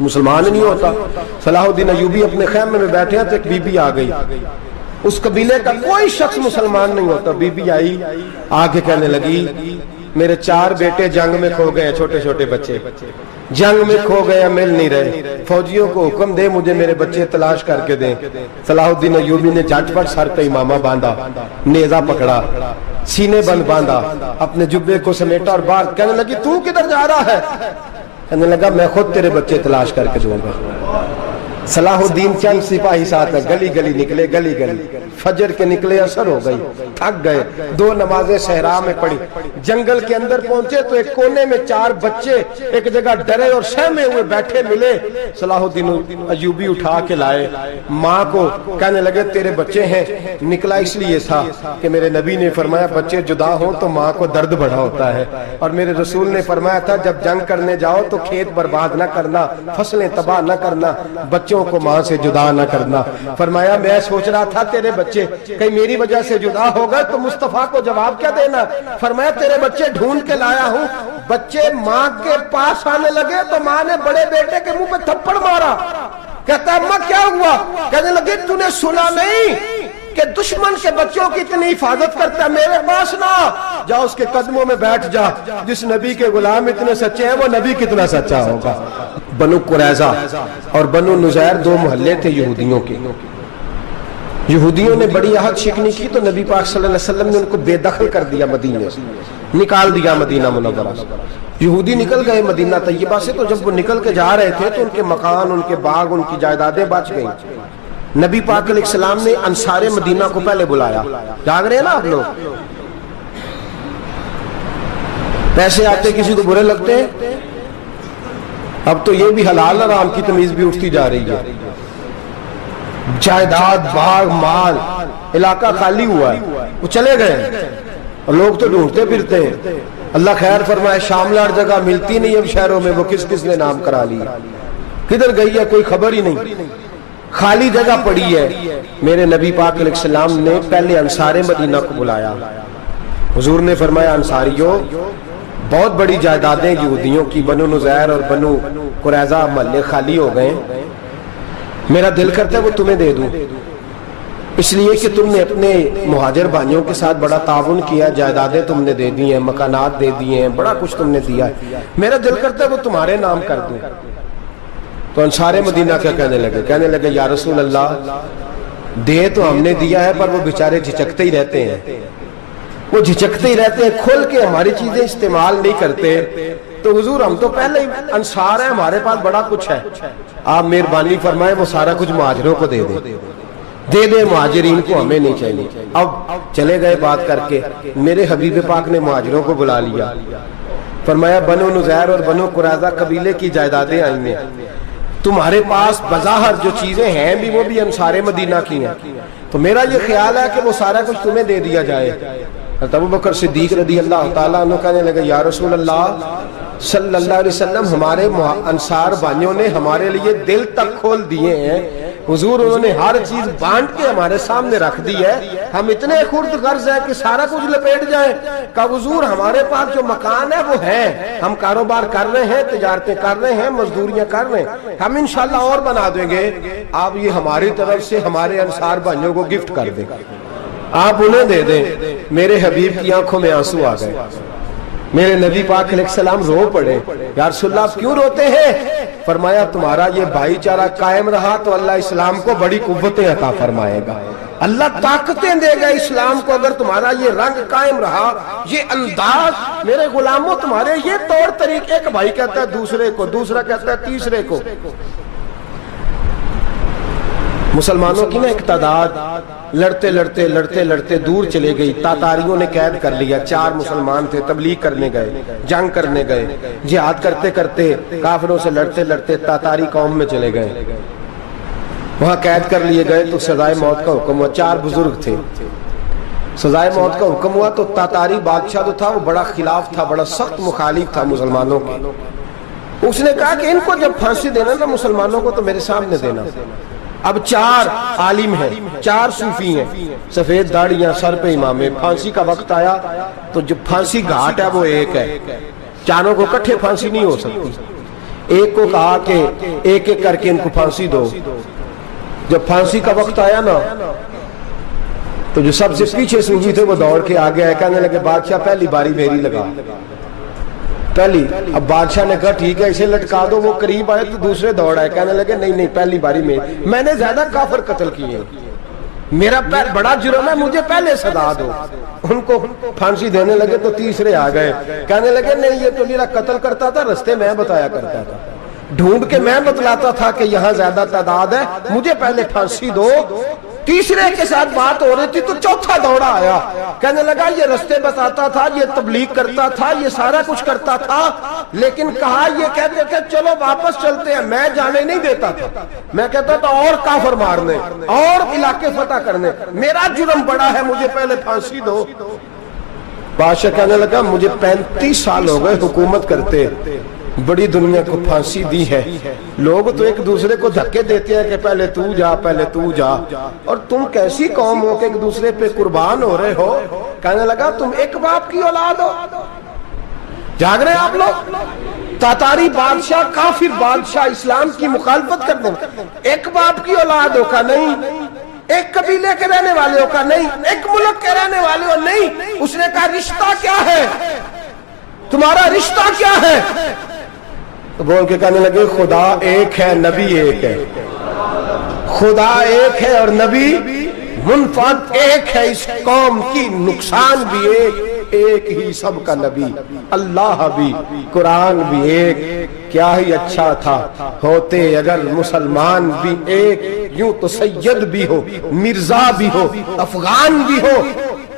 مسلمان نہیں ہوتا۔ صلاح الدین ایوبی اپنے خیمے میں بیٹھے ہیں تو ایک بی بی آ گئی، اس قبیلے کا کوئی شخص مسلمان نہیں ہوتا۔ بی بی آئی، آگے کہنے لگی میرے 4 بیٹے جنگ میں کھو گئے، چھوٹے چھوٹے بچے جنگ میں کھو گئے، مل نہیں رہے، فوجیوں کو حکم دے مجھے میرے بچے تلاش کر کے دیں۔ صلاح الدین ایوبی نے جھٹ پٹ سر پہ امامہ باندھا، نیزہ پکڑا، سینے بند باندھا، اپنے جبے کو سمیٹا اور باہر کہنے لگی تو کدھر جا رہا ہے؟ کہنے لگا میں خود تیرے بچے تلاش کر کے دوں گا۔ صلاح الدین چند سپاہی ساتھ ہے، گلی گلی نکلے، گلی گلی فجر کے نکلے، اثر ہو گئی، تھک گئے، 2 نمازیں صحرا میں پڑھی، جنگل کے اندر پہنچے تو ایک کونے میں 4 بچے ایک جگہ ڈرے اور سہمے ہوئے بیٹھے ملے۔ صلاح الدین ایوبی اٹھا کے لائے، ماں کو کہنے لگے تیرے بچے ہیں، نکلا اس لیے تھا کہ میرے نبی نے فرمایا بچے جدا ہوں تو ماں کو درد بڑا ہوتا ہے، اور میرے رسول نے فرمایا تھا جب جنگ کرنے جاؤ تو کھیت برباد نہ کرنا، فصلیں تباہ نہ کرنا، بچوں کو ماں سے جدا نہ کرنا۔ فرمایا میں سوچ رہا تھا تیرے بچے کہیں میری وجہ سے جدا ہو گئے تو مصطفیٰ کو جواب کیا دینا؟ فرمایا تیرے بچے ڈھونڈ کے لایا ہوں۔ بچے ماں کے پاس آنے لگے تو ماں نے بڑے بیٹے کے منہ پہ تھپڑ مارا، کہتا ہے اماں کیا ہوا؟ کہنے لگے تو نے سنا نہیں کہ دشمن کے بچوں کی اتنی حفاظت کرتا ہے، میرے پاس نہ جا، اس کے قدموں میں بیٹھ جا، جس نبی کے غلام اتنے سچے ہیں وہ نبی کتنا سچا ہوگا۔ بنو قریظہ اور بنو نذیر 2 محلے تھے یہودیوں کے۔ یہودیوں نے بڑی عہد شکنی کی تو نبی پاک صلی اللہ علیہ وسلم نے ان کو بے دخل کر دیا، مدینے سے نکال دیا، مدینہ منورہ سے۔ یہودی نکل گئے مدینہ طیبہ سے، تو جب وہ نکل کے جا رہے تھے تو ان کے مکان، ان کے باغ، ان کی جائیدادیں بچ گئیں۔ نبی پاک علیہ السلام نے انصار مدینہ کو پہلے بلایا، جاگ رہے ہیں نا آپ لوگ؟ پیسے آتے کسی کو برے لگتے ہیں؟ اب تو یہ بھی حلال حرام کی تمیز بھی اٹھتی جا رہی ہے۔ جائیداد، باغ، مال، علاقہ خالی ہوا ہے، وہ چلے گئے اور لوگ تو ڈھونڈتے پھرتے ہیں۔ اللہ خیر فرمائے، شاملہ جگہ ملتی نہیں اب شہروں میں، وہ کس کس نے نام کرا لی، کدھر گئی ہے کوئی خبر ہی نہیں، خالی جگہ پڑی ہے۔ میرے نبی پاک علیہ السلام نے پہلے انصار مدینہ کو بلایا، حضور نے فرمایا انصاریوں بہت بڑی جائیدادیں یہودیوں کی، بنو نذیر اور بنو قریظہ محلے خالی ہو گئے، میرا دل کرتا ہے وہ تمہیں دے دوں، اس لیے کہ تم نے اپنے مہاجر بھائیوں کے ساتھ بڑا تعاون کیا، جائیدادیں تم نے دے دی ہیں، مکانات دے دیے ہیں، بڑا کچھ تم نے دیا ہے، میرا دل کرتا ہے وہ تمہارے نام کر دوں۔ تو انصار مدینہ کیا کہنے لگے یا رسول اللہ دے تو ہم نے دیا ہے پر وہ بیچارے جھچکتے ہی رہتے ہیں، وہ جھچکتے ہی رہتے ہیں، کھول کے ہماری چیزیں استعمال نہیں کرتے۔ تو حضور ہم تو پہلے ہی انصار ہیں، ہمارے پاس بڑا کچھ ہے، آپ مہربانی فرمائیں وہ سارا کچھ مہاجروں کو دے دے مہاجرین کو، ہمیں نہیں چاہیے۔ اب چلے گئے بات کر کے، میرے حبیب پاک نے مہاجروں کو بلا لیا، فرمایا بنو نذیر اور بنو قریظہ قبیلے کی جائیدادیں آئی ہیں، تمہارے پاس بظاہر جو چیزیں ہیں بھی وہ بھی انصار مدینہ کی ہیں، تو میرا یہ خیال ہے کہ وہ سارا کچھ تمہیں دے دیا جائے۔ حضرت ابوبکر صدیق رضی اللہ تعالیٰ عنہ کہنے لگے یا رسول اللہ صلی اللہ علیہ وسلم ہمارے انصار بھائیوں نے ہمارے لیے دل تک کھول دیے ہیں، حضور انہوں نے ہر چیز بانٹ کے ہمارے سامنے رکھ دی ہے، ہم اتنے خرد غرض ہیں کہ سارا کچھ لپیٹ جائیں۔ کہا حضور ہمارے پاس جو مکان ہے وہ ہے، ہم کاروبار کر رہے ہیں، تجارتیں کر رہے ہیں، مزدوریاں کر رہے ہیں، ہم انشاءاللہ اور بنا دیں گے، آپ یہ ہماری طرف سے ہمارے انصار بھائیوں کو گفٹ کر دیں، آپ انہیں دے دیں۔ میرے حبیب کی آنکھوں میں آنسو آ گئے، میرے نبی پاک علیہ السلام رو پڑے، یا رسول اللہ آپ کیوں روتے ہیں؟ فرمایا تمہارا یہ بھائی چارہ قائم رہا تو اللہ اسلام کو بڑی قوتیں عطا فرمائے گا، اللہ طاقتیں دے گا اسلام کو، اگر تمہارا یہ رنگ قائم رہا، یہ انداز، میرے غلاموں تمہارے یہ طور طریقے، ایک بھائی کہتا ہے دوسرے کو، دوسرا کہتا ہے تیسرے کو۔ مسلمانوں کی نا ایک تعداد لڑتے لڑتے لڑتے لڑتے دور چلے گئی، تاتاریوں نے قید کر لیا، 4 مسلمان تھے، تبلیغ کرنے گئے، جنگ کرنے گئے، جہاد کرتے کرتے کافروں سے لڑتے لڑتے تاتاری قوم میں چلے گئے، وہاں قید کر لیے گئے تو سزائے موت کا حکم ہوا، 4 بزرگ تھے، سزائے موت کا حکم ہوا تو تاتاری بادشاہ جو تھا وہ بڑا خلاف تھا، بڑا سخت مخالف تھا مسلمانوں کے، اس نے کہا کہ ان کو جب پھانسی دینا نا مسلمانوں کو تو میرے سامنے دینا۔ اب 4 عالم ہیں، 4 صوفی ہیں، سفید داڑیاں، سر پہ امامے، پھانسی کا وقت آیا تو جو پھانسی گھاٹ ہے وہ ایک ہے، چاروں کو کٹھے پھانسی نہیں ہو سکتی، ایک کو کہا کہ ایک ایک کر کے ان کو پھانسی دو. جب پھانسی کا وقت آیا نا تو جو سب سے پیچھے صوفی تھے وہ دوڑ کے آگے آئے, کہنے لگے بادشاہ پہلی باری میری لگا پہلی. اب بادشاہ نے کہا ٹھیک ہے اسے لٹکا دو. وہ قریب آئے تو دوسرے دوڑ آئے, کہنے لگے نہیں نہیں پہلی باری میں نے زیادہ کافر قتل کیے, میرا بڑا جرم ہے, مجھے پہلے سزا دو. ان کو پھانسی دینے لگے تو تیسرے آ گئے, کہنے لگے نہیں یہ تو میرا قتل کرتا تھا, رستے میں بتایا کرتا تھا, ڈھونڈ کے میں بتلاتا تھا کہ یہاں زیادہ تعداد ہے, مجھے پہلے پھانسی دو. تیسرے کے ساتھ بات ہو رہی تھی تو چوتھا دوڑا آیا, کہنے لگا یہ رستے بتاتا تھا, یہ تبلیغ کرتا تھا, یہ سارا کچھ کرتا تھا, لیکن کہا یہ کہتے تھے چلو واپس چلتے ہیں, میں جانے نہیں دیتا تھا, میں کہتا تھا اور کافر مارنے اور علاقے فتح کرنے, میرا جرم بڑا ہے, مجھے پہلے پھانسی دو. بادشاہ کہنے لگا مجھے 35 سال ہو گئے حکومت کرتے, بڑی دنیا کو پھانسی دی ہے, لوگ تو ایک دوسرے کو دھکے دیتے ہیں کہ پہلے تو جا پہلے تو جا, اور تم کیسی قوم ہو کہ ایک دوسرے پہ قربان ہو رہے ہو. کہنے لگا تم ایک باپ کی اولاد ہو. جاگ رہے ہیں آپ لوگ؟ تاتاری بادشاہ, کافر بادشاہ, اسلام کی مخالفت کرتے ہیں, ایک باپ کی اولاد ہو کا نہیں, ایک قبیلے کے رہنے والے ہو کا نہیں, ایک ملک کے رہنے والے ہو نہیں. اس نے کہا رشتہ کیا ہے تمہارا, رشتہ کیا ہے؟ تو بول کے کہنے لگے خدا ایک ہے نبی ایک ہے, خدا ایک ہے اور نبی منفرد ایک ہے, اس قوم کی نقصان بھی ایک ہی سب کا نبی, اللہ بھی قرآن بھی ایک. کیا ہی اچھا تھا ہوتے اگر مسلمان بھی ایک, یوں تو سید بھی ہو, مرزا بھی ہو, افغان بھی ہو,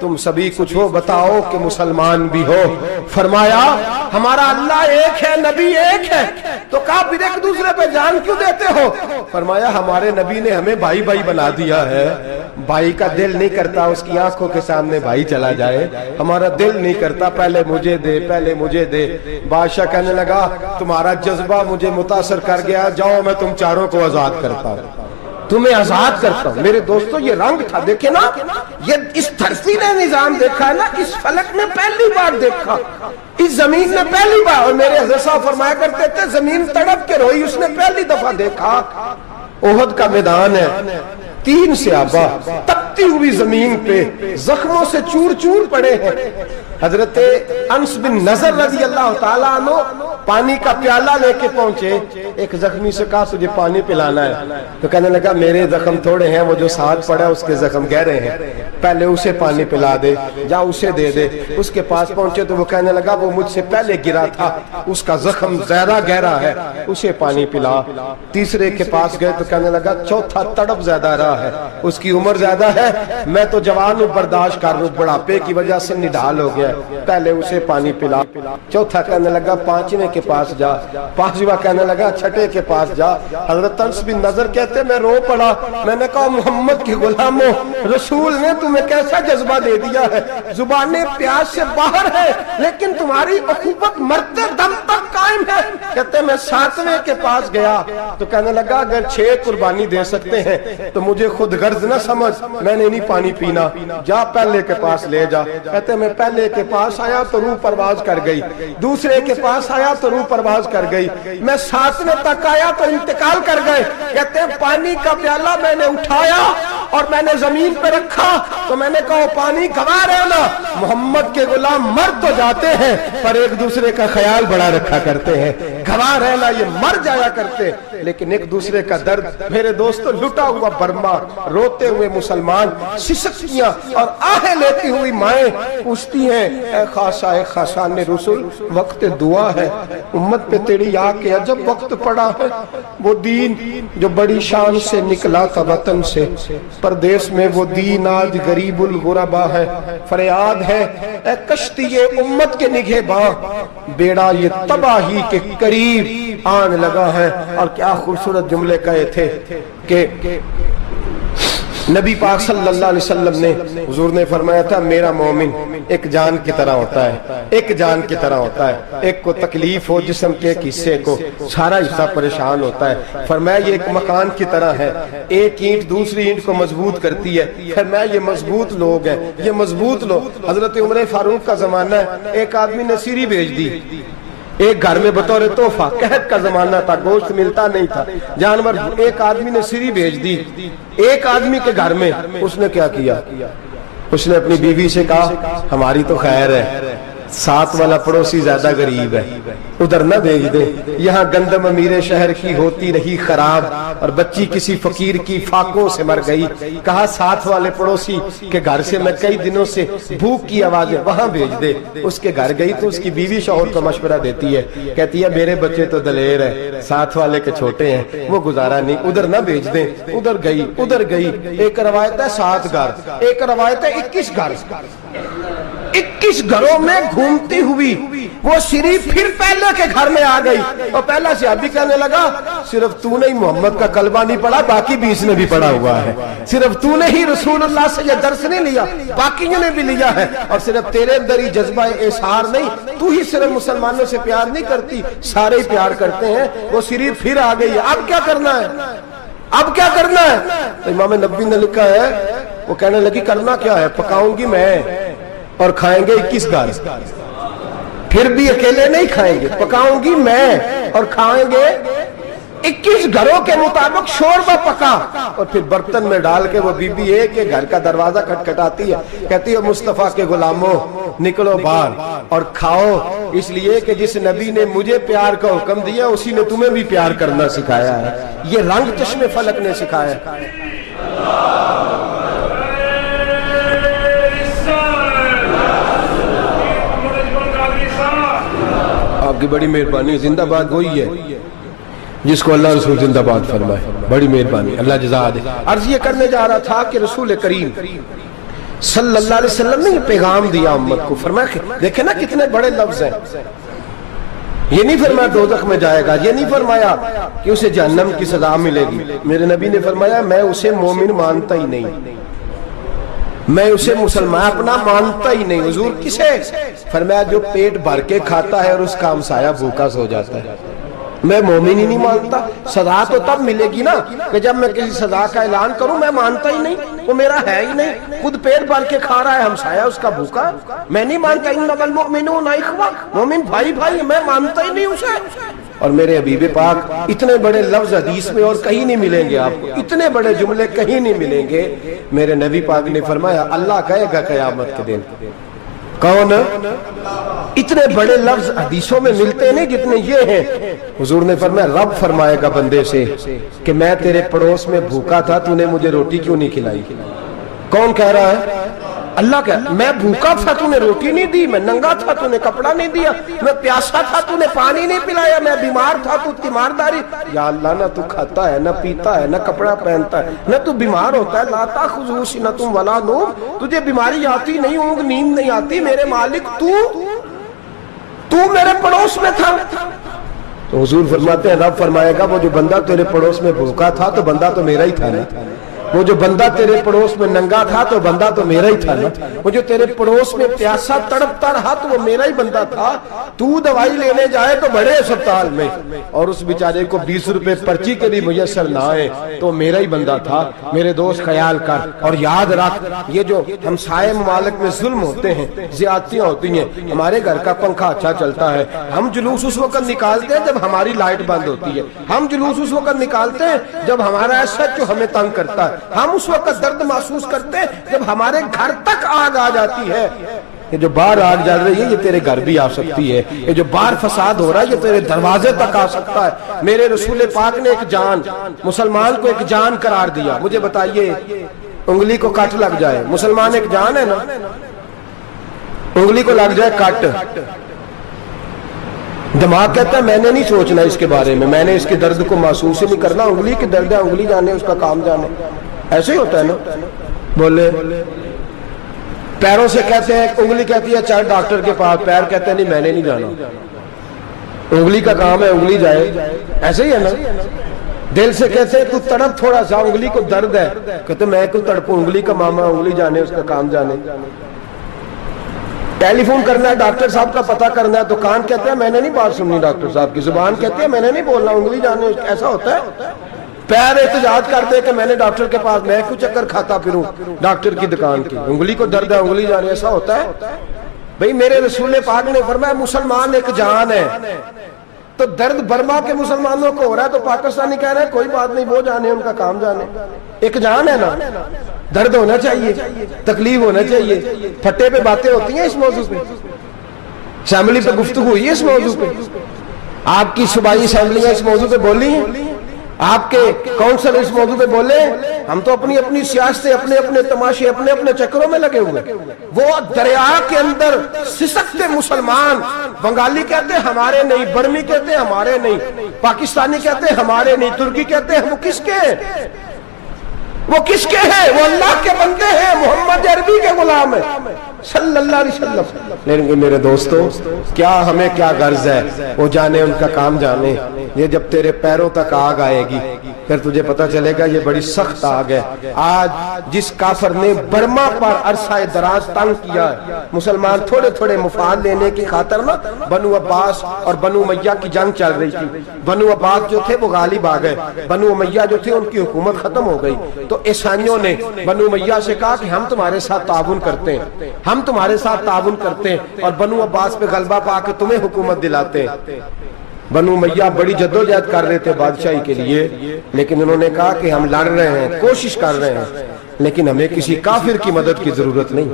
تم سبھی کچھ ہو بتاؤ کہ مسلمان بھی ہو. فرمایا ہمارا اللہ ایک ہے, نبی ایک ہے. تو کہا پھر ایک دوسرے پہ جان کیوں دیتے ہو؟ فرمایا ہمارے نبی نے ہمیں بھائی بھائی بنا دیا ہے, بھائی کا دل نہیں کرتا اس کی آنکھوں کے سامنے بھائی چلا جائے, ہمارا دل نہیں کرتا پہلے مجھے دے پہلے مجھے دے. بادشاہ کہنے لگا تمہارا جذبہ مجھے متاثر کر گیا, جاؤ میں تم چاروں کو آزاد کرتا ہوں, تمہیں آزاد کرتا ہوں. میرے دوستو یہ رنگ تھا, دیکھیں نا, یہ اس دھرتی نے نظام دیکھا ہے نا, اس فلک نے پہلی بار دیکھا, اس زمین نے پہلی بار. اور میرے حضرت صاحب فرمایا کرتے تھے زمین تڑپ کے روئی, اس نے پہلی دفعہ دیکھا. احد کا میدان ہے, 3 صحابہ تپتی ہوئی زمین پہ زخموں سے چور چور پڑے ہیں. حضرت انس بن نضر رضی اللہ تعالیٰ عنہ پانی کا پیالہ لے کے پہنچے, ایک زخمی سے کہا تجھے پانی پلانا ہے, تو کہنے لگا میرے زخم تھوڑے ہیں, وہ جو ساتھ پڑا ہے اس کے زخم گہرے ہیں, پہلے اسے پانی پلا دے, جا اسے دے دے. اس کے پاس پہنچے تو وہ کہنے لگا وہ مجھ سے پہلے گرا تھا, اس کا زخم زیادہ گہرا ہے, اسے پانی پلا. تیسرے کے پاس گئے تو کہنے لگا چوتھا تڑپ زیادہ رہا ہے, اس کی عمر زیادہ ہے, میں تو جوان ہوں برداشت کر لوں, بڑھاپے کی وجہ سے نڈال ہو گیا, پہلے اسے پانی پلا. چوتھا کہنے لگا 5ویں کے پاس جا, 5واں کہنے لگا 6ٹھے کے پاس جا. حضرت انس بن نضر کہتے میں رو پڑا, میں نے کہا محمد کے غلاموں, رسول نے تمہیں کیسا جذبہ دے دیا ہے, زبانیں پیاس سے باہر ہے لیکن تمہاری اخوت مرتے دم تک قائم ہے. کہتے میں 7ویں کے پاس گیا تو کہنے لگا اگر 6 قربانی دے سکتے ہیں تو مجھے خود غرض نہ سمجھ, میں نے نہیں پانی پینا, جا پہلے کے پاس لے جا. کہتے میں پہلے کے پاس آیا تو روح پرواز کر گئی, دوسرے کے پاس آیا تو روح پرواز کر گئی, میں 7ویں تک آیا تو انتقال کر گئے. کہتے ہیں پانی کا پیالہ میں نے اٹھایا اور میں نے زمین پہ رکھا تو میں نے کہا پانی گھما رہنا, محمد کے غلام مر تو جاتے ہیں پر ایک دوسرے کا خیال بڑا رکھا کرتے ہیں, گھما رہنا یہ مر جایا کرتے لیکن ایک دوسرے کا درد. میرے دوستو لٹا ہوا برما, روتے ہوئے مسلمان, سسکیاں اور آہیں لیتی ہوئی مائیں پوچھتی ہیں اے خاصا اے خاصان رسول, وقت دعا ہے, امت پہ تیری آ کے عجب وقت پڑا ہے. وہ دین جو بڑی شان سے نکلا تھا وطن سے, پردیس میں وہ دین آج غریب الغربا ہے. فریاد ہے اے کشتی امت کے نگہباں, بیڑا یہ تباہی کے قریب آن لگا ہے. اور کیا خوبصورت جملے کہے تھے کہ نبی پاک صلی اللہ علیہ وسلم نے, حضور نے فرمایا تھا میرا مومن ایک جان کی طرح ہوتا ہے, ایک جان کی طرح ہوتا ہے. ایک کو تکلیف ہو جسم کے ایک حصے کو, سارا حصہ پریشان ہوتا ہے. فرمایا یہ ایک مکان کی طرح ہے, ایک اینٹ دوسری اینٹ کو مضبوط کرتی ہے. فرمایا یہ مضبوط لوگ ہیں, یہ مضبوط لوگ. حضرت عمر فاروق کا زمانہ ہے, ایک آدمی نے سیری بھیج دی, ایک گھر میں بطور تحفہ، قحط کا زمانہ تھا، گوشت ملتا نہیں تھا، جانور، ایک آدمی نے سری بھیج دی ایک آدمی کے گھر میں۔ اس نے کیا کیا؟ اس نے اپنی بیوی سے کہا ہماری تو خیر ہے، ساتھ والا پڑوسی زیادہ غریب ہے، ادھر نہ بھیج دیں، یہاں گندم امیر شہر کی ہوتی رہی خراب اور بچی کسی فقیر کی فاقوں سے مر گئی، کہا ساتھ والے پڑوسی کے گھر سے میں کئی دنوں سے بھوک کی آوازیں، وہاں بھیج دے۔ اس کے گھر گئی تو اس کی بیوی شوہر کو مشورہ دیتی ہے، کہتی ہے میرے بچے تو دلیر ہے، ساتھ والے کے چھوٹے ہیں، وہ گزارا نہیں، ادھر نہ بھیج دیں۔ ادھر گئی، ایک روایت ہے 7 گھر، ایک روایت ہے 21 گھر، 21 گھروں میں گھومتی ہوئی وہ سری پھر پہلے کے گھر میں آ گئی، اور پہلا صحابی کہنے لگا صرف تو نے ہی محمد کا کلمہ نہیں پڑھا، باقی 20 نے بھی پڑھا ہوا ہے، صرف تو نے ہی رسول اللہ سے یہ درس نہیں لیا، باقیوں نے بھی لیا ہے، اور صرف تیرے اندر ہی جذبہ اظہار نہیں، تو ہی صرف مسلمانوں سے پیار نہیں کرتی، سارے ہی پیار کرتے ہیں۔ وہ سری پھر آ گئی ہے، اب کیا کرنا ہے؟ اب کیا کرنا ہے؟ تو امام نبوی نے لکھا ہے، وہ کہنے لگی کرنا کیا ہے؟ پکاؤں گی میں اور کھائیں گے 21 گھر، پھر بھی اکیلے نہیں کھائیں گے، پکاؤں گی میں اور کھائیں گے 21 گھروں کے مطابق شوربہ پکا، اور پھر برتن میں ڈال کے وہ بی بی ایک گھر کا دروازہ کھٹکھٹاتی ہے، کہتی ہے مصطفیٰ کے غلاموں نکلو باہر اور کھاؤ، اس لیے کہ جس نبی نے مجھے پیار کا حکم دیا اسی نے تمہیں بھی پیار کرنا سکھایا ہے، یہ رنگ چشم فلک نے سکھایا ہے۔ آپ کی بڑی مہربانی، زندہ باد وہی ہے جس کو اللہ رسول زندہ باد فرمائے، بڑی مہربانی، اللہ جزا دے۔ عرض یہ کرنے جا رہا تھا کہ رسول کریم صلی اللہ علیہ وسلم نے یہ پیغام دیا امت کو، فرمایا دیکھیں نا کتنے بڑے لفظ ہیں، یہ نہیں فرمایا دوزخ میں جائے گا، یہ نہیں فرمایا کہ اسے جہنم کی سزا ملے گی، میرے نبی نے فرمایا میں اسے مومن مانتا ہی نہیں، میں اسے مسلمان اپنا مانتا ہی نہیں۔ حضور کسے؟ فرمایا جو پیٹ بھر کے کھاتا ہے اور اس کا ہمسایہ بھوکا سو جاتا ہے، میں مومن ہی نہیں مانتا۔ سزا تو تب ملے گی نا کہ جب میں کسی سزا کا اعلان کروں، میں مانتا ہی نہیں، وہ میرا ہے ہی نہیں، خود پیٹ بھر کے کھا رہا ہے، ہمسایہ اس کا بھوکا، میں نہیں مانتا۔ انما المؤمنون اخوہ، مومن بھائی بھائی، میں مانتا ہی نہیں اسے۔ اور میرے حبیب پاک اتنے بڑے لفظ حدیث میں اور کہیں نہیں ملیں گے آپ کو، اتنے بڑے جملے کہیں نہیں ملیں گے۔ میرے نبی پاک نے فرمایا اللہ کہے گا قیامت کے دن، کون؟ اتنے بڑے لفظ حدیثوں میں ملتے نہیں جتنے یہ ہیں۔ حضور نے فرمایا رب فرمائے گا بندے سے کہ میں تیرے پڑوس میں بھوکا تھا، تو نے مجھے روٹی کیوں نہیں کھلائی؟ کون کہہ رہا ہے؟ اللہ کہہ، میں بھوکا تھا تو نے روٹی نہیں دی، میں ننگا تھا تو نے کپڑا نہیں دیا، میں پیاسا تھا تو نے پانی نہیں پلایا، میں بیمار تھا تو تیمارداری۔ یا اللہ نہ تو کھاتا ہے، نہ پیتا ہے، نہ کپڑا پہنتا ہے، نہ تو بیمار ہوتا ہے، لا تاخذہ سنۃ ولا نوم، تجھے بیماری آتی نہیں، اونگ نیند نہیں آتی، میرے مالک تو میرے پڑوس میں تھا۔ تو حضور فرماتے ہیں رب فرمائے گا وہ جو بندہ تیرے پڑوس میں بھوکا تھا تو بندہ تو میرا ہی تھا نا، وہ جو بندہ تیرے پڑوس میں ننگا تھا تو بندہ تو میرا ہی تھا نا، وہ جو تیرے پڑوس میں پیاسا تڑپتا رہا تو وہ میرا ہی بندہ تھا۔ تو دوائی لینے جائے تو بڑے اسپتال میں اور اس بیچارے کو 20 روپے پرچی کے بھی میسر نہ آئے تو میرا ہی بندہ تھا۔ میرے دوست خیال کر اور یاد رکھ، یہ جو ہمسائے ممالک میں ظلم ہوتے ہیں، زیادتیاں ہوتی ہیں، ہمارے گھر کا پنکھا اچھا چلتا ہے، ہم جلوس اس وقت نکالتے ہیں جب ہماری لائٹ بند ہوتی ہے، ہم جلوس اس وقت نکالتے ہیں جب ہمارا ایسا جو ہمیں تنگ کرتا ہے، ہم اس وقت درد محسوس کرتے ہیں جب ہمارے گھر تک آگ آ جاتی ہے۔ یہ جو باہر آگ جل رہی ہے یہ تیرے گھر بھی آ سکتی ہے، یہ جو باہر فساد ہو رہا ہے یہ تیرے دروازے تک آ سکتا ہے۔ میرے رسول پاک نے ایک جان، مسلمان کو ایک جان قرار دیا۔ مجھے بتائیے انگلی کو کٹ لگ جائے، مسلمان ایک جان ہے نا، انگلی کو لگ جائے کٹ، دماغ کہتا ہے میں نے نہیں سوچنا اس کے بارے میں نے اس کے درد کو محسوس ہی نہیں کرنا، انگلی کی درد ہے انگلی جانے، اس کا کام جانے، ایسے ہی ہوتا ہے نا۔ بولے پیروں سے کہتے ہیں، انگلی کہتی ہے چل ڈاکٹر کے پاس، پیر کہتے ہیں نہیں میں نے نہیں جانا، انگلی کا کام ہے انگلی جائے، ایسے ہی ہے نا۔ دل سے کہتے ہیں تو تڑپ تھوڑا سا، انگلی کو درد ہے، کہتے میں کو تڑپوں، انگلی کا ماما انگلی جانے، اس کا کام جانے۔ ٹیلی فون کرنا ہے ڈاکٹر صاحب کا پتہ کرنا ہے تو کان کہتے ہیں میں نے نہیں بات سننی ڈاکٹر صاحب کی، زبان کہتے ہیں میں نے نہیں بولنا، انگلی جانے، ایسا ہوتا ہے۔ پیر احتجاج کرتے کہ میں نے ڈاکٹر کے پاس، میں کچھ چکر کھاتا پھروں ڈاکٹر کی دکان کی، انگلی کو درد ہے انگلی جانے، ایسا ہوتا ہے۔ بھئی میرے رسول پاک نے فرمایا مسلمان ایک جان ہے، تو درد برما کے مسلمانوں کو ہو رہا ہے تو پاکستانی کہہ رہے ہیں کوئی بات نہیں، وہ جانے ان کا کام جانے، ایک جان ہے نا، درد ہونا چاہیے، تکلیف ہونا چاہیے۔ پھٹے پہ باتیں ہوتی ہیں اس موضوع پہ، اسمبلی پہ گفتگو ہوئی ہے اس موضوع پہ، آپ کی صوبائی اسمبلیاں اس موضوع پہ بولی ہیں، آپ کے کونسل اس موضوع پہ بولے، ہم تو اپنی اپنی سیاستیں، اپنے اپنے تماشے، اپنے اپنے چکروں میں لگے ہوئے۔ وہ دریا کے اندر سسکتے مسلمان، بنگالی کہتے ہیں ہمارے نہیں، برمی کہتے ہیں ہمارے نہیں، پاکستانی کہتے ہیں ہمارے نہیں، ترکی کہتے ہیں وہ کس کے ہیں؟ وہ کس کے ہیں؟ وہ اللہ کے بندے ہیں، محمد عربی کے غلام ہیں صلی اللہ علیہ وسلم۔ لیکن میرے دوستو کیا ہمیں کیا غرض ہے، وہ جانے ان کا کام جانے۔ یہ جب تیرے پیروں تک آگ آئے گی پھر تجھے پتا چلے گا یہ بڑی سخت آگ ہے۔ آج جس کافر نے برما پر عرصہ دراز تنگ کیا ہے، مسلمان تھوڑے تھوڑے مفاد لینے کی خاطر نا، بنو عباس اور بنو امیہ کی جنگ چل رہی تھی، بنو عباس جو تھے وہ غالب آ گئے، بنو امیہ جو تھے ان کی حکومت ختم ہو گئی، تو عیسائیوں نے بنو امیہ سے کہا کہ ہم تمہارے ساتھ تعاون کرتے ہیں، ہم تمہارے ساتھ تعاون کرتے ہیں اور بنو عباس پہ غلبہ پا کے تمہیں حکومت دلاتے ہیں۔ بنو امیہ بڑی جدوجہد کر رہے تھے بادشاہی کے لیے، لیکن انہوں نے کہا کہ ہم لڑ رہے ہیں، کوشش کر رہے ہیں، لیکن ہمیں کسی کافر کی مدد کی ضرورت نہیں،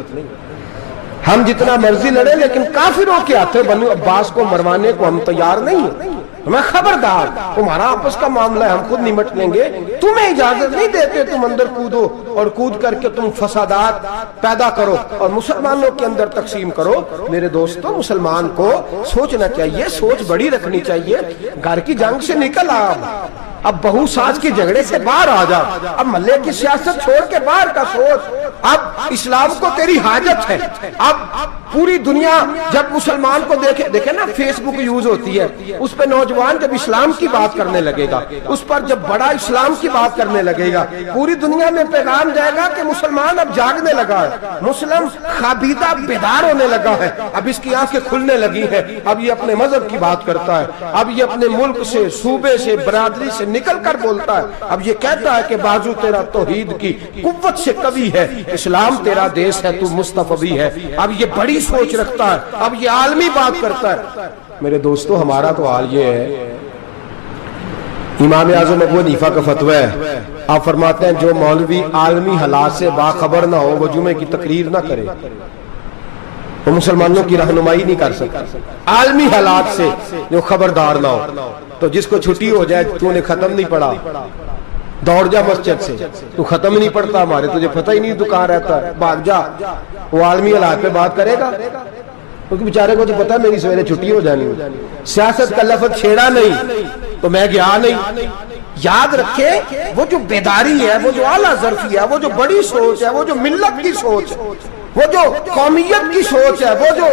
ہم جتنا مرضی لڑیں لیکن کافروں کے ہاتھوں بنو عباس کو مروانے کو ہم تیار نہیں ہیں۔ ہمیں خبردار، تمہارا آپس کا معاملہ ہے، ہم خود نمٹ لیں گے، تمہیں اجازت نہیں دیتے تم اندر کودو اور کود کر کے تم فسادات پیدا کرو اور مسلمانوں کے اندر تقسیم کرو۔ میرے دوستو مسلمان کو سوچنا چاہیے، سوچ بڑی رکھنی چاہیے، گھر کی جنگ سے نکل آ، اب بہو ساز کے جھگڑے سے باہر آ جا، اب محلے کی سیاست چھوڑ کے باہر کا سوچ، اب اسلام کو تیری حاجت ہے۔ اب پوری دنیا جب مسلمان کو دیکھے نا، فیس بک یوز ہوتی ہے، اس پہ نوجوان جب اسلام کی بات کرنے لگے گا، اس پر جب بڑا اسلام کی بات کرنے لگے گا، پوری دنیا میں پیغام جائے گا کہ مسلمان اب جاگنے لگا ہے، مسلم خابیدہ بیدار ہونے لگا ہے، اب اس کی آنکھیں کھلنے لگی ہیں، اب یہ اپنے مذہب کی بات کرتا ہے، اب یہ اپنے ملک سے، صوبے سے، برادری سے نکل کر بولتا ہے، اب یہ کہتا ہے کہ بازو تیرا توحید کی قوت سے قوی ہے، اسلام تیرا دیس ہے، تو مصطفی ہے، اب یہ بڑی سوچ رکھتا ہے، اب یہ عالمی بات کرتا ہے۔ میرے دوستو ہمارا تو حال یہ ہے، امام اعظم ابو حنیفہ کا فتویٰ ہے، آپ فرماتے ہیں جو مولوی عالمی حالات سے باخبر نہ ہو وہ جمعے کی تقریر نہ کرے، وہ مسلمانوں کی رہنمائی نہیں کر سکتا۔ عالمی حالات سے جو خبردار نہ ہو، تو جس کو چھٹی ہو جائے تو نے ختم نہیں پڑھا، دوڑ جا مسجد سے، تو ختم نہیں پڑھتا، ہمارے تجھے پتہ ہی نہیں تو کہاں رہتا ہے، بھاگ جا، وہ عالمی حالات پہ بات کرے گا، کیونکہ بیچارے کو تو پتہ ہے میری سویرے چھٹی ہو جانی، سیاست کا لفظ چھیڑا نہیں تو میں گیا نہیں۔ یاد رکھے وہ جو بیداری ہے، وہ جو اعلیٰ ظرفی ہے، وہ جو بڑی سوچ ہے، وہ جو ملت کی سوچ ہے، وہ جو قومیت کی سوچ ہے، وہ جو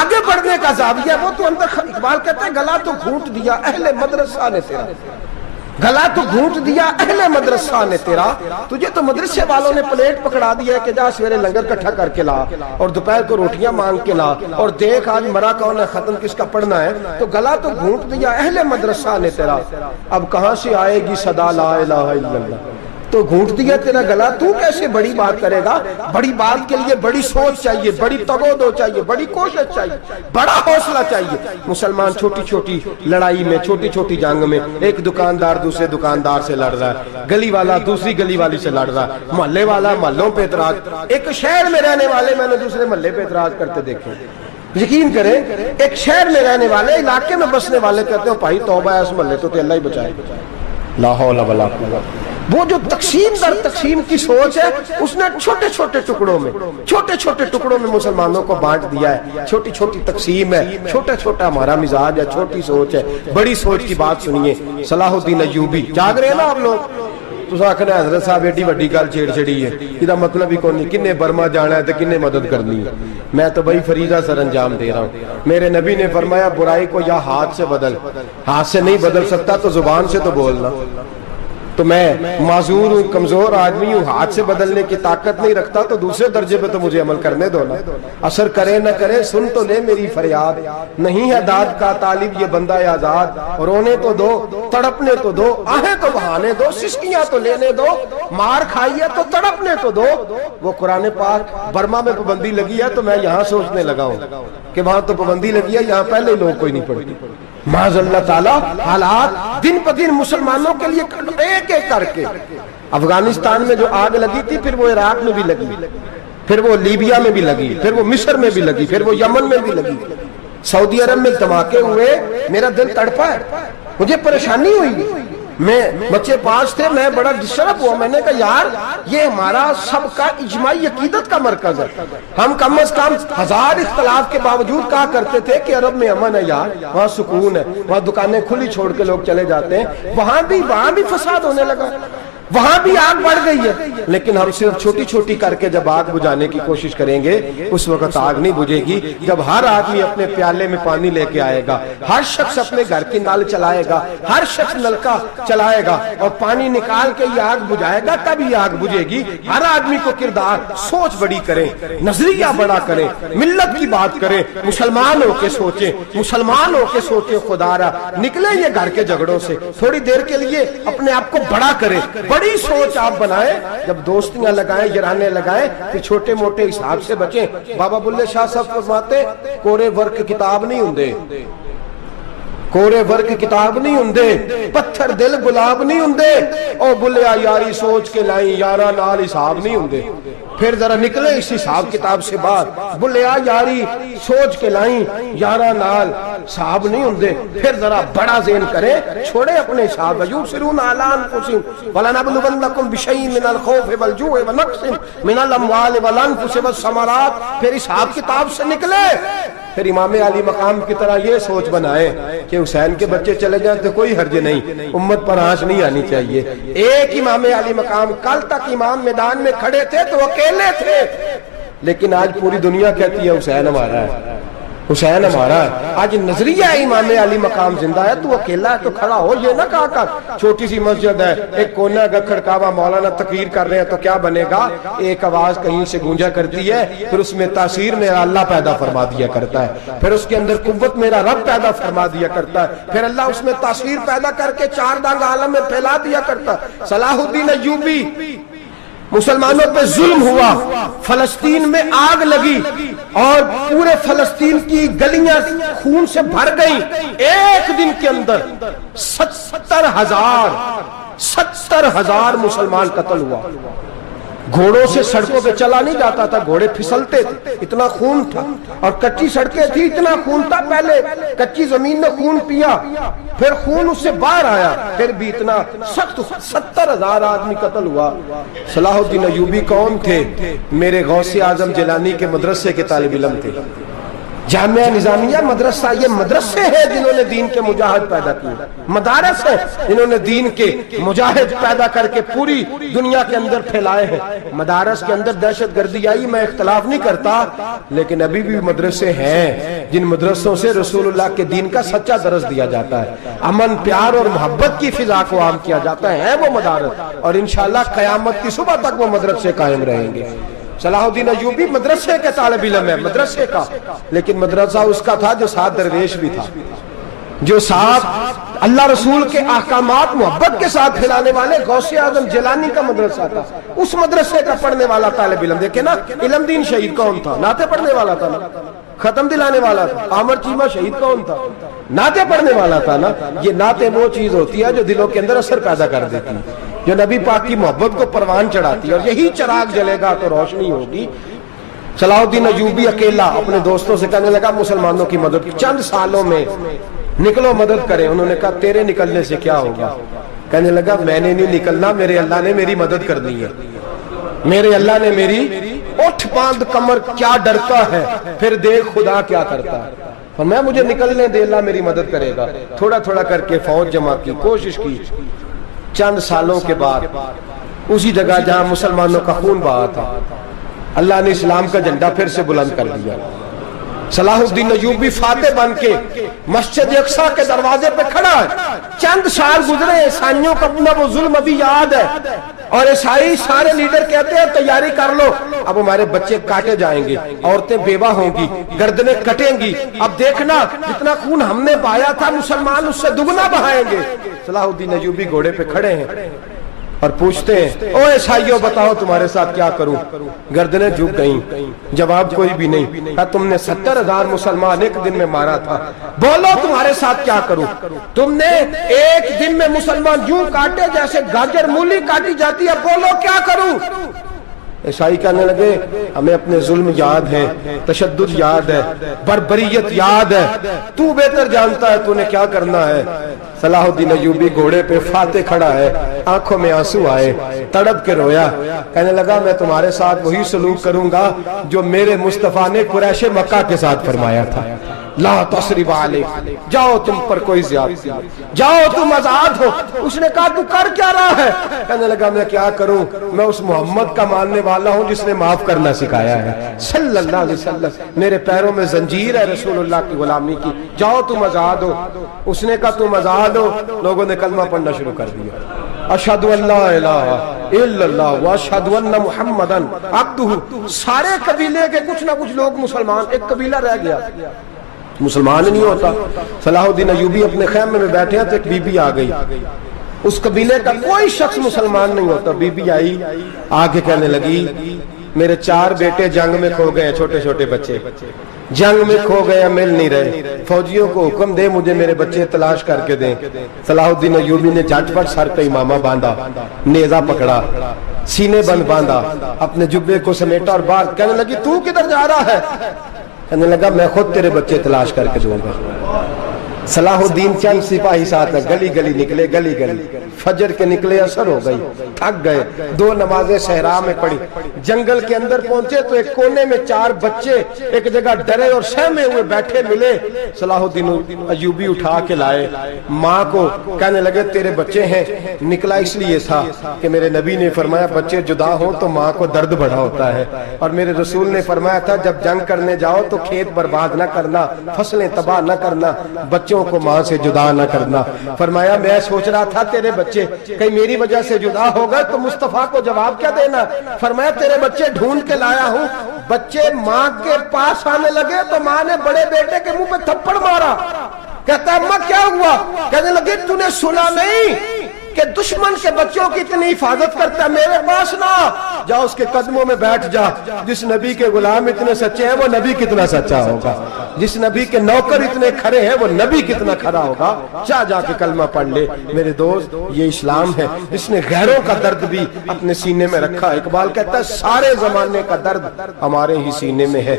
آگے بڑھنے کا زاویہ ہے، وہ تو اندر، اقبال کہتا ہے گلا تو گھونٹ دیا اہل مدرسہ نے تیرا، گلا تو گھونٹ دیا اہل مدرسہ نے تیرا، تجھے تو مدرسے والوں نے پلیٹ پکڑا دیا ہے کہ جا سویرے لنگر کٹھا کر کے لا اور دوپہر کو روٹیاں مانگ کے لا اور دیکھ آج مرا کون ہے، ختم کس کا پڑھنا ہے، تو گلا تو گھونٹ دیا اہل مدرسہ نے تیرا، اب کہاں سے آئے گی صدا لا الہ الا اللہ، تو گھونٹ دیا تیرا گلا، تو کیسے بڑی بات کرے گا؟ بڑی بات کے لیے بڑی سوچ چاہیے، بڑی تگودو چاہیے، بڑی کوشش چاہیے، بڑا حوصلہ چاہیے۔ مسلمان چھوٹی چھوٹی لڑائی میں، چھوٹی چھوٹی جنگ میں، ایک دکاندار دوسرے دکاندار سے لڑ رہا ہے، گلی والا دوسری گلی والی سے لڑ رہا ہے، محلے والا محلوں پہ اعتراض، ایک شہر میں رہنے والے میں نے دوسرے محلے پہ اعتراض کرتے دیکھے، یقین کریں ایک شہر میں رہنے والے، علاقے میں بسنے والے کہتے ہیں بھائی توبہ ہے اس محلے تو اللہ ہی بچائے، لا حول ولا قوت۔ وہ جو تقسیم در تقسیم کی سوچ ہے، اس نے چھوٹے چھوٹے ٹکڑوں میں مسلمانوں کو بانٹ دیا ہے، چھوٹی چھوٹی تقسیم ہے، چھوٹا چھوٹا ہمارا مزاج ہے، چھوٹی سوچ ہے، بڑی سوچ کی بات سنیے۔ صلاح الدین ایوبی، جاگ رہے ہیں نا آپ لوگ، تو آخنا حضرت صاحب ایڈی وڈی گل چھیڑ چھڑی ہے، یہ مطلب ہی کون نہیں، کنے برما جانا ہے تو کنے مدد کرنی ہے، میں تو بھائی فریضہ سر انجام دے رہا ہوں۔ میرے نبی نے فرمایا برائی کو یا ہاتھ سے بدل، ہاتھ سے نہیں بدل سکتا تو زبان سے تو بولنا، تو میں معذور ہوں، کمزور آدمی ہوں، ہاتھ سے بدلنے کی طاقت نہیں رکھتا، تو دوسرے درجے پہ تو مجھے عمل کرنے دو نا۔ اثر کرے نہ کرے سن تو لے میری فریاد، نہیں ہے داد کا طالب یہ بندہ آزاد، رونے تو دو، تڑپنے تو دو، آہیں تو بہانے دو، سسکیاں تو لینے دو، مار کھائیے تو تڑپنے تو دو۔ وہ قرآن پاک برما میں پابندی لگی ہے تو میں یہاں سوچنے لگا ہوں کہ وہاں تو پابندی لگی ہے، یہاں پہلے ہی لوگ کوئی نہیں پڑھتی۔ معاذ اللہ تعالیٰ حالات دن پہ دن مسلمانوں کے لیے ایک ایک کر کے، افغانستان میں جو آگ لگی تھی پھر وہ عراق میں بھی لگی، پھر وہ لیبیا میں بھی لگی، پھر وہ مصر میں بھی لگی، پھر وہ یمن میں بھی لگی، سعودی عرب میں دھماکے ہوئے، میرا دل تڑپا ہے، مجھے پریشانی ہوئی، میں بچے پاس تھے، میں بڑا ڈسٹرب ہوا، میں نے کہا یار یہ ہمارا سب کا اجماعی عقیدت کا مرکز ہے، ہم کم از کم ہزار اختلاف کے باوجود کہا کرتے تھے کہ عرب میں امن ہے یار، وہاں سکون ہے، وہاں دکانیں کھلی چھوڑ کے لوگ چلے جاتے ہیں، وہاں بھی فساد ہونے لگا، وہاں بھی آگ بڑھ گئی ہے، لیکن ہم صرف چھوٹی چھوٹی کر کے جب آگ بجھانے کی کوشش کریں گے اس وقت آگ نہیں بجھے گی، جب ہر آدمی اپنے پیالے میں پانی لے کے آئے گا، ہر شخص اپنے گھر کی نل چلائے گا، ہر شخص نلکا چلائے گا اور پانی نکال کے یہ آگ بجھائے گا، تب یہ آگ بجھے گی۔ ہر آدمی کو کردار سوچ بڑی کریں، نظریہ بڑا کریں، ملت کی بات کریں، مسلمان ہو کے سوچیں، مسلمان ہو کے سوچیں، خدا را نکلیں یہ گھر کے جھگڑوں سے، تھوڑی دیر کے لیے اپنے آپ کو بڑا کریں، بڑی سوچ آپ بنائیں، جب دوستیاں لگائیں، یرانے لگائیں، پھر چھوٹے موٹے حساب سے بچیں۔ بابا بلے شاہ صاحب فرماتے کورے ورک کتاب نہیں ہوندے، کورے ورک کتاب نہیں ہوندے، پتھر دل گلاب نہیں ہوندے، او بلیا یاری سوچ کے لائیں، یارا نال حساب نہیں ہوندے۔ پھر ذرا نکلے اس حساب کتاب سے بات، بلیا یاری سوچ کے لائیں، یارا نال حساب نہیں ہوندے۔ پھر ذرا بڑا ذہن کرے، چھوڑے اپنے حساب، یبصرون اعلی انفسہم ولنبلونکم بشیء من الخوف والجوع ونقص من الاموال والانفس والثمرات۔ پھر حساب کتاب سے نکلے، پھر امام علی مقام کی طرح یہ سوچ بنائے کہ حسین کے بچے چلے جائیں تو کوئی حرج نہیں، امت پر آنچ نہیں آنی چاہیے۔ ایک امام علی مقام، کل تک امام میدان میں کھڑے تھے تو اکیلے تھے، لیکن آج پوری دنیا کہتی ہے حسین ہمارا ہے، حسین ہمارا ہے۔ آج نظریہ امام علی مقام زندہ ہے، تو اکیلا ہے تو کھڑا ہو، یہ نہ کہا کر چھوٹی سی مسجد ہے، ایک کونا کا کھڑکاوا، مولانا تقریر کر رہے ہیں تو کیا بنے گا، ایک آواز کہیں سے گونجا کرتی ہے، پھر اس میں تاثیر میرا اللہ پیدا فرما دیا کرتا ہے، پھر اس کے اندر قوت میرا رب پیدا فرما دیا کرتا ہے، پھر اللہ اس میں تاثیر پیدا کر کے چار دانگ عالم میں پھیلا دیا کرتا ہے۔ صلاح الدین ایوبی، مسلمانوں پہ ظلم ہوا، فلسطین میں آگ لگی اور پورے فلسطین کی گلیاں خون سے بھر گئیں، ایک دن کے اندر 70,000 مسلمان قتل ہوا۔ گھوڑوں سے سڑکوں پہ چلا نہیں جاتا تھا، گھوڑے پھسلتے تھے، اتنا خون تھا، اور کچی سڑکیں تھی، اتنا خون تھا، پہلے کچی زمین نے خون پیا، پھر خون اس سے باہر آیا، پھر بھی اتنا سخت 70,000 آدمی قتل ہوا۔ صلاح الدین ایوبی کون تھے؟ میرے غوث اعظم جیلانی کے مدرسے کے طالب علم تھے۔ جامعہ نظامیہ مدرسہ، یہ مدرسے ہیں جنہوں نے دین کے مجاہد پیدا کیے، مدارس ہیں جنہوں نے دین کے مجاہد پیدا کر کے پوری دنیا کے اندر پھیلائے ہیں۔ مدارس کے اندر دہشت گردی آئی، میں اختلاف نہیں کرتا، لیکن ابھی بھی مدرسے ہیں جن مدرسوں سے رسول اللہ کے دین کا سچا درس دیا جاتا ہے، امن، پیار اور محبت کی فضا کو عام کیا جاتا ہے وہ مدارس، اور انشاءاللہ قیامت کی صبح تک وہ مدرسے قائم رہیں گے۔ صلاح الدین ایوبی مدرسے کے طالب علم ہے، مدرسے کا، لیکن مدرسہ اس کا تھا جو ساتھ درویش بھی تھا، جو ساتھ اللہ رسول کے احکامات محبت کے ساتھ پھیلانے والے غوث اعظم جیلانی کا مدرسہ تھا، اس مدرسے کا پڑھنے والا طالب علم۔ دیکھیں نا، علم دین شہید کون تھا؟ نعتیں پڑھنے والا تھا نا، ختم دلانے والا تھا۔ عامر چیمہ شہید کون تھا؟ نعتیں پڑھنے والا تھا نا۔ یہ نعتیں وہ چیز ہوتی ہے جو دلوں کے اندر اثر پیدا کر دیتی ہے، جو نبی پاک کی محبت کو پروان چڑھاتی ہے، اور یہی چراغ جلے گا تو روشنی ہوگی۔ صلاح الدین ایوبی اکیلا اپنے دوستوں سے کہنے لگا مسلمانوں کی مدد چند سالوں میں نکلو، مدد کریں۔ انہوں نے کہا تیرے نکلنے سے کیا ہوگا؟ کہنے لگا میں نے نہیں نکلنا، میرے اللہ نے میری مدد کرنی ہے، میرے اللہ نے میری اٹھ باندھ کمر کیا ڈرتا ہے، پھر دیکھ خدا کیا کرتا ہے۔ فرمایا مجھے نکلنے دے، اللہ میری مدد کرے گا۔ تھوڑا تھوڑا کر کے فوج جمع کی، کوشش کی، چند سالوں کے بعد اسی جگہ جہاں مسلمانوں کا خون بہا تھا، اللہ نے اسلام کا جھنڈا پھر سے بلند کر دیا۔ صلاح الدین ایوبی فاتح بن کے مسجد اقصی کے دروازے پہ کھڑا ہے. چند سال گزرے، عیسائیوں کا اپنا وہ ظلم ابھی یاد ہے، اور عیسائی سارے لیڈر کہتے ہیں تیاری کر لو، اب ہمارے بچے کاٹے جائیں گے، عورتیں بیوہ ہوں گی، گردنیں کٹیں گی، اب دیکھنا جتنا خون ہم نے بہایا تھا مسلمان اس سے دگنا بہائیں گے. صلاح الدین ایوبی گھوڑے پہ کھڑے ہیں اور پوچھتے ہیں او عیسائیوں بتاؤ تمہارے ساتھ کیا کروں. گردنیں جھک گئیں، جواب کوئی بھی نہیں. کہا تم نے 70,000 مسلمان ایک دن میں مارا تھا، بولو تمہارے ساتھ کیا کروں. تم نے ایک دن میں مسلمان یوں کاٹے جیسے گاجر مولی کاٹی جاتی ہے، بولو کیا کروں. عیسائی کہنے لگے ہمیں اپنے ظلم یاد ہے، تشدد یاد ہے، بربریت یاد ہے، تو بہتر جانتا ہے تو نے کیا کرنا ہے. صلاح الدین ایوبی گھوڑے پہ فاتح کھڑا ہے، آنکھوں میں آنسو آئے، تڑپ کے رویا، کہنے لگا میں تمہارے ساتھ وہی سلوک کروں گا جو میرے مصطفیٰ نے قریش مکہ کے ساتھ فرمایا تھا. لا تصریب علیک، جاؤ تم پر کوئی زیادتی، جاؤ تم آزاد ہو. اس نے کہا تو کر کیا رہا ہے؟ کہنے لگا میں کیا کروں، میں اس محمد کا ماننے والا ہوں جس نے معاف کرنا سکھایا ہے صلی اللہ علیہ وسلم. میرے پیروں میں زنجیر ہے رسول اللہ کی غلامی کی، جاؤ تم آزاد ہو. اس نے کہا تم آزاد ہو. لوگوں نے کلمہ پڑھنا شروع کر دیا، اشہد ان لا الہ الا اللہ واشہد ان محمدن عبدہ. سارے قبیلے کے کچھ نہ کچھ لوگ مسلمان، ایک قبیلہ رہ گیا مسلمان نہیں ہوتا. صلاح الدین ایوبی اپنے خیمے میں بیٹھے ہیں تو ایک بی بی آ گئی، اس قبیلے کا کوئی شخص مسلمان نہیں ہوتا. بی بی آئی، آگے کہنے لگی میرے 4 بیٹے جنگ میں کھو گئے، چھوٹے چھوٹے بچے جنگ میں کھو گئے، مل نہیں رہے، فوجیوں کو حکم دے مجھے میرے بچے تلاش کر کے دیں. صلاح الدین ایوبی نے جھٹ پٹ سر پہ امامہ باندھا، نیزہ پکڑا، سینے بند باندھا، اپنے جبے کو سمیٹا اور باہر. کہنے لگی تو کدھر جا رہا ہے؟ کہنے لگا میں خود تیرے بچے تلاش کر کے دوں گا. صلاح الدین چند سپاہی ساتھ ہے، گلی گلی نکلے، گلی گلی فجر کے نکلے، اثر ہو گئی، تھک گئے. 2 نمازیں صحرا میں پڑھی، جنگل کے اندر پہنچے تو ایک کونے میں 4 بچے ایک جگہ ڈرے اور سہمے ہوئے بیٹھے ملے. صلاح الدین ایوبی اٹھا کے لائے، ماں کو کہنے لگے تیرے بچے ہیں. نکلا اس لیے تھا کہ میرے نبی نے فرمایا بچے جدا ہوں تو ماں کو درد بڑا ہوتا ہے، اور میرے رسول نے فرمایا تھا جب جنگ کرنے جاؤ تو کھیت برباد نہ کرنا، فصلیں تباہ نہ کرنا، بچوں کو ماں سے جدا نہ کرنا. فرمایا میں سوچ رہا تھا تیرے بچے کہیں میری وجہ سے جدا ہو گئے تو مصطفیٰ کو جواب کیا دینا. فرمایا تیرے بچے ڈھونڈ کے لایا ہوں. بچے ماں کے پاس آنے لگے تو ماں نے بڑے بیٹے کے منہ پہ تھپڑ مارا. کہتا ہے اماں کیا ہوا؟ کہنے لگے تو نے سنا نہیں کہ دشمن کے بچوں کی اتنی حفاظت کرتا ہے، میرے پاس نہ جا، اس کے قدموں میں بیٹھ جا. جس نبی کے غلام اتنے سچے ہیں وہ نبی کتنا سچا ہوگا، جس نبی کے نوکر اتنے کھڑے ہیں وہ نبی کتنا کھڑا ہوگا. جا کے کلمہ پڑھ لے. میرے دوست یہ اسلام ہے جس نے غیروں کا درد بھی اپنے سینے میں رکھا. اقبال کہتا ہے سارے زمانے کا درد ہمارے ہی سینے میں ہے.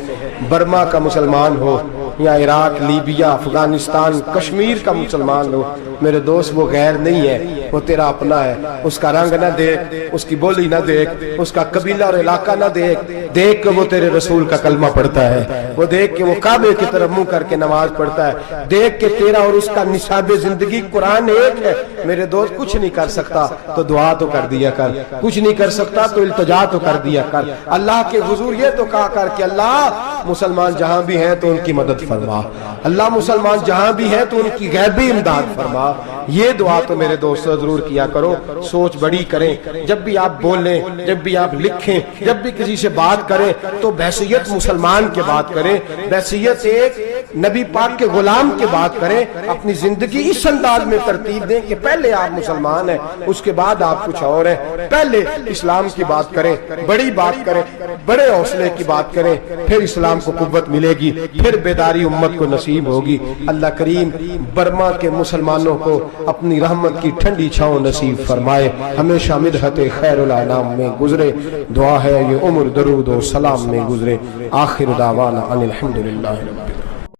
برما کا مسلمان ہو یا عراق، لیبیا، افغانستان، کشمیر کا مسلمان ہو، میرے دوست وہ غیر نہیں ہے، وہ تیرا اپنا ہے. اس کا رنگ نہ دیکھ، اس کی بولی نہ دیکھ، اس کا قبیلہ اور علاقہ نہ دیکھ. دیکھ کہ وہ تیرے رسول کا کلمہ پڑھتا ہے، وہ دیکھ کہ وہ کعبے کی طرف منہ کر کے نماز پڑھتا ہے. دیکھ کہ تیرا اور اس کا نصاب زندگی قرآن ایک ہے. میرے دوست کچھ نہیں کر سکتا تو دعا تو کر دیا کر، کچھ نہیں کر سکتا تو التجا تو کر دیا کر. اللہ کے حضور یہ تو کہا کر کہ اللہ مسلمان جہاں بھی ہیں تو ان کی مدد فرما، اللہ مسلمان جہاں بھی ہیں تو ان کی غیبی امداد فرما. یہ دعا تو میرے دوست ضرور کیا کرو. سوچ بڑی کریں، جب بھی آپ بولیں، جب بھی آپ لکھیں، جب بھی کسی سے بات کریں تو بحیثیت مسلمان کے بات کریں، بحیثیت ایک نبی پاک کے غلام کے بات کریں. اپنی زندگی اس انداز میں ترتیب دیں کہ پہلے آپ مسلمان ہیں، اس کے بعد آپ کچھ اور ہیں. پہلے اسلام کی بات کریں، بڑی بات کریں، بڑے حوصلے کی بات کریں، پھر اسلام کو قوت ملے گی، پھر بیداری امت کو نصیب ہوگی. اللہ کریم برما کے مسلمانوں کو اپنی رحمت کی ٹھنڈی چھاؤں نصیب فرمائے، ہمیشہ مدحت خیر الانام میں گزرے. دعا ہے یہ عمر درود و سلام میں گزرے. آخر دعوانا ان الحمدللہ.